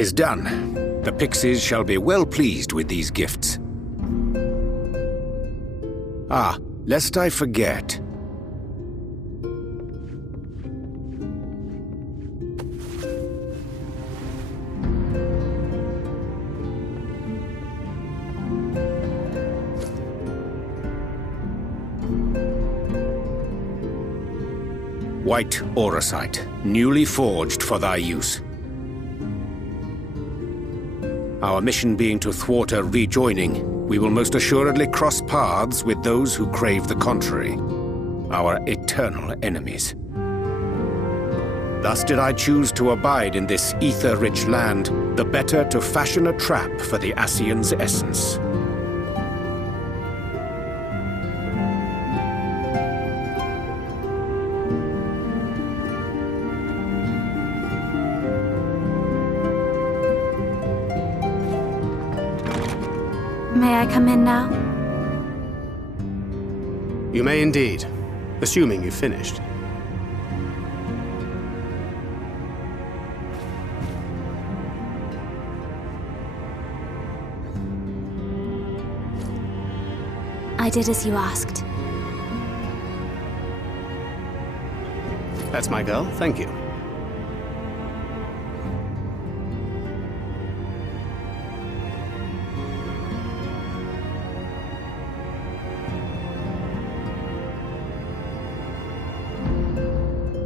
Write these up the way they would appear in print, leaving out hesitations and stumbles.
'Tis done. The pixies shall be well pleased with these gifts. Ah, lest I forget. White auracite, newly forged for thy use. Our mission being to thwart a rejoining, we will most assuredly cross paths with those who crave the contrary, our eternal enemies. Thus did I choose to abide in this ether-rich land, the better to fashion a trap for the Ascian's essence. May I come in now? You may indeed, assuming you've finished. I did as you asked. That's my girl, thank you.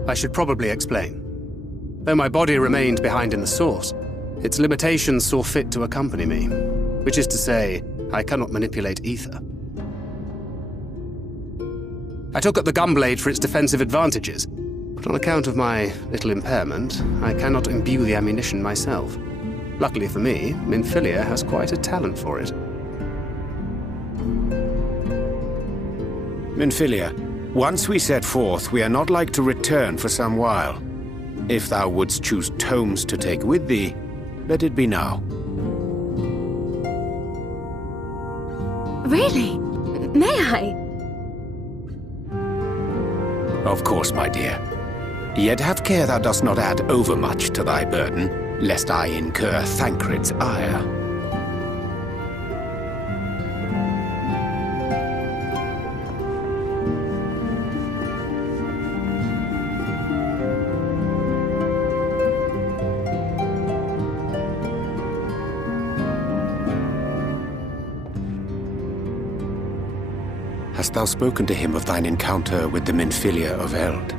I should probably explain. Though my body remained behind in the source, its limitations saw fit to accompany me, which is to say, I cannot manipulate ether. I took up the gunblade for its defensive advantages, but on account of my little impairment, I cannot imbue the ammunition myself. Luckily for me, Minfilia has quite a talent for it. Minfilia, once we set forth, we are not like to return for some while. If thou wouldst choose tomes to take with thee, let it be now. Really? May I? Of course, my dear. Yet have care thou dost not add overmuch to thy burden, lest I incur Thancred's ire. Hast thou spoken to him of thine encounter with the Minfilia of Eld?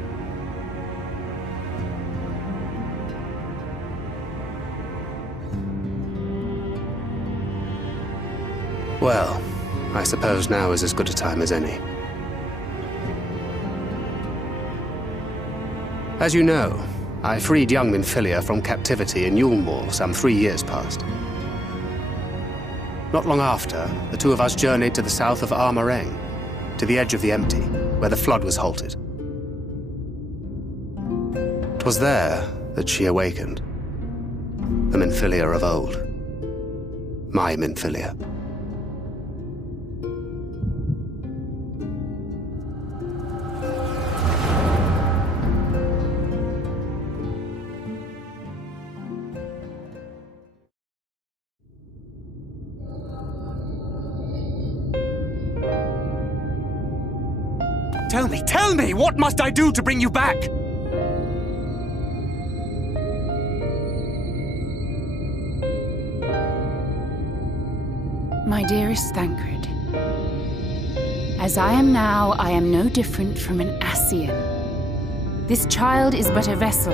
Well, I suppose now is as good a time as any. As you know, I freed young Minfilia from captivity in Yulmore some 3 years past. Not long after, the two of us journeyed to the south of Armareng, to the edge of the Empty, where the flood was halted. 'Twas there that she awakened. The Minfilia of old. My Minfilia. Tell me, what must I do to bring you back? My dearest Thancred, as I am now, I am no different from an Ascian. This child is but a vessel.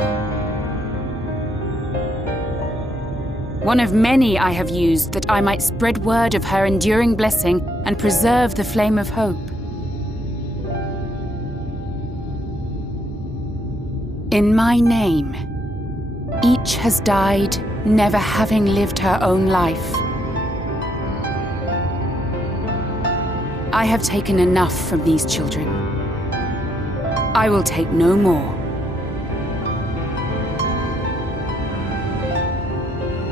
One of many I have used that I might spread word of her enduring blessing and preserve the flame of hope. In my name, each has died, never having lived her own life. I have taken enough from these children. I will take no more.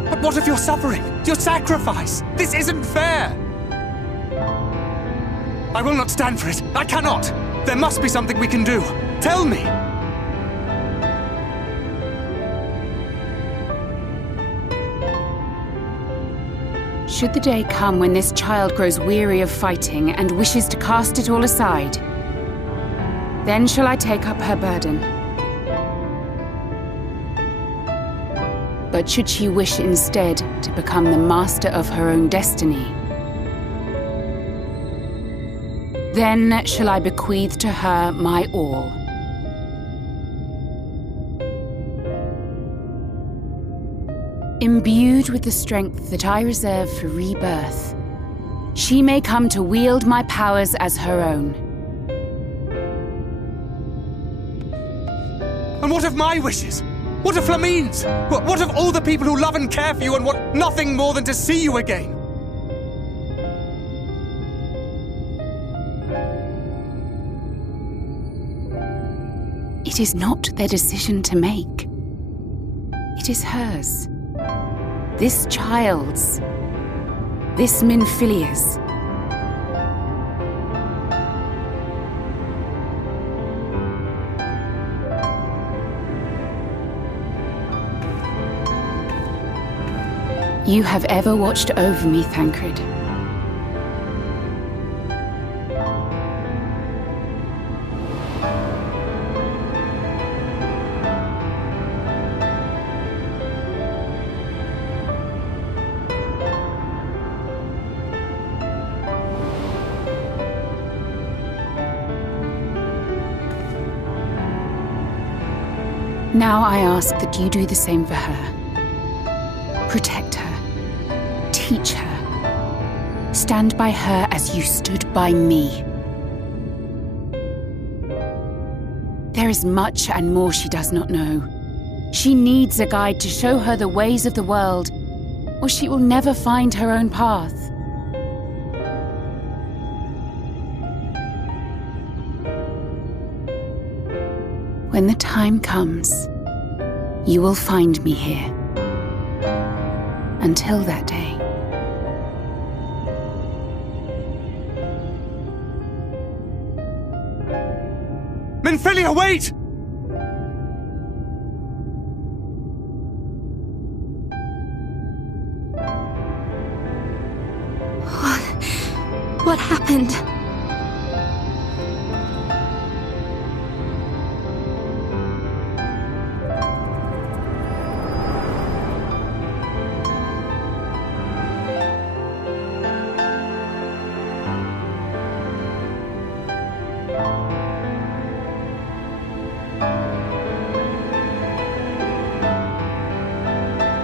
But what of your suffering? Your sacrifice? This isn't fair! I will not stand for it. I cannot! There must be something we can do. Tell me! Should the day come when this child grows weary of fighting and wishes to cast it all aside, then shall I take up her burden. But should she wish instead to become the master of her own destiny, then shall I bequeath to her my all. Imbued with the strength that I reserve for rebirth, she may come to wield my powers as her own. And what of my wishes? What of Flamine's? What of all the people who love and care for you and want nothing more than to see you again? It is not their decision to make. It is hers. This child's. This Minfilia's. You have ever watched over me, Thancred. Now I ask that you do the same for her. Protect her. Teach her. Stand by her as you stood by me. There is much and more she does not know. She needs a guide to show her the ways of the world, or she will never find her own path. When the time comes, you will find me here. Until that day. Minfilia, wait! What happened?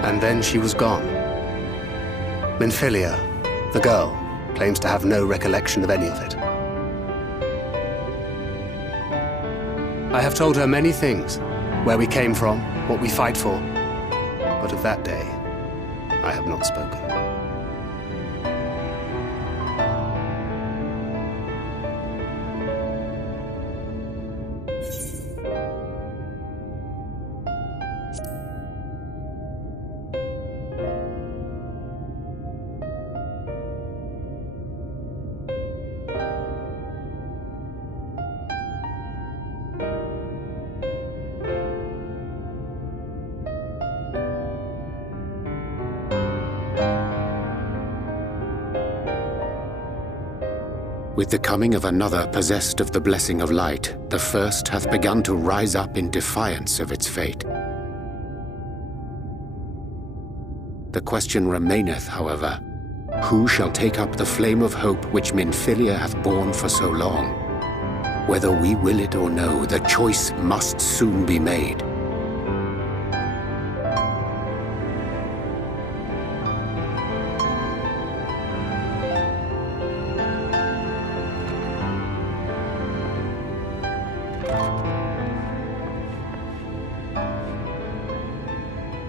And then she was gone. Minfilia, the girl, claims to have no recollection of any of it. I have told her many things, where we came from, what we fight for, but of that day, I have not spoken. With the coming of another possessed of the blessing of light, the first hath begun to rise up in defiance of its fate. The question remaineth, however, who shall take up the flame of hope which Minfilia hath borne for so long? Whether we will it or no, the choice must soon be made.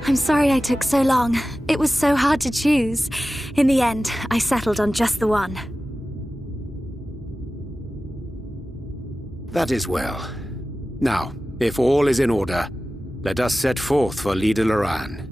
I'm sorry I took so long. It was so hard to choose. In the end, I settled on just the one. That is well. Now, if all is in order, let us set forth for Lida Loran.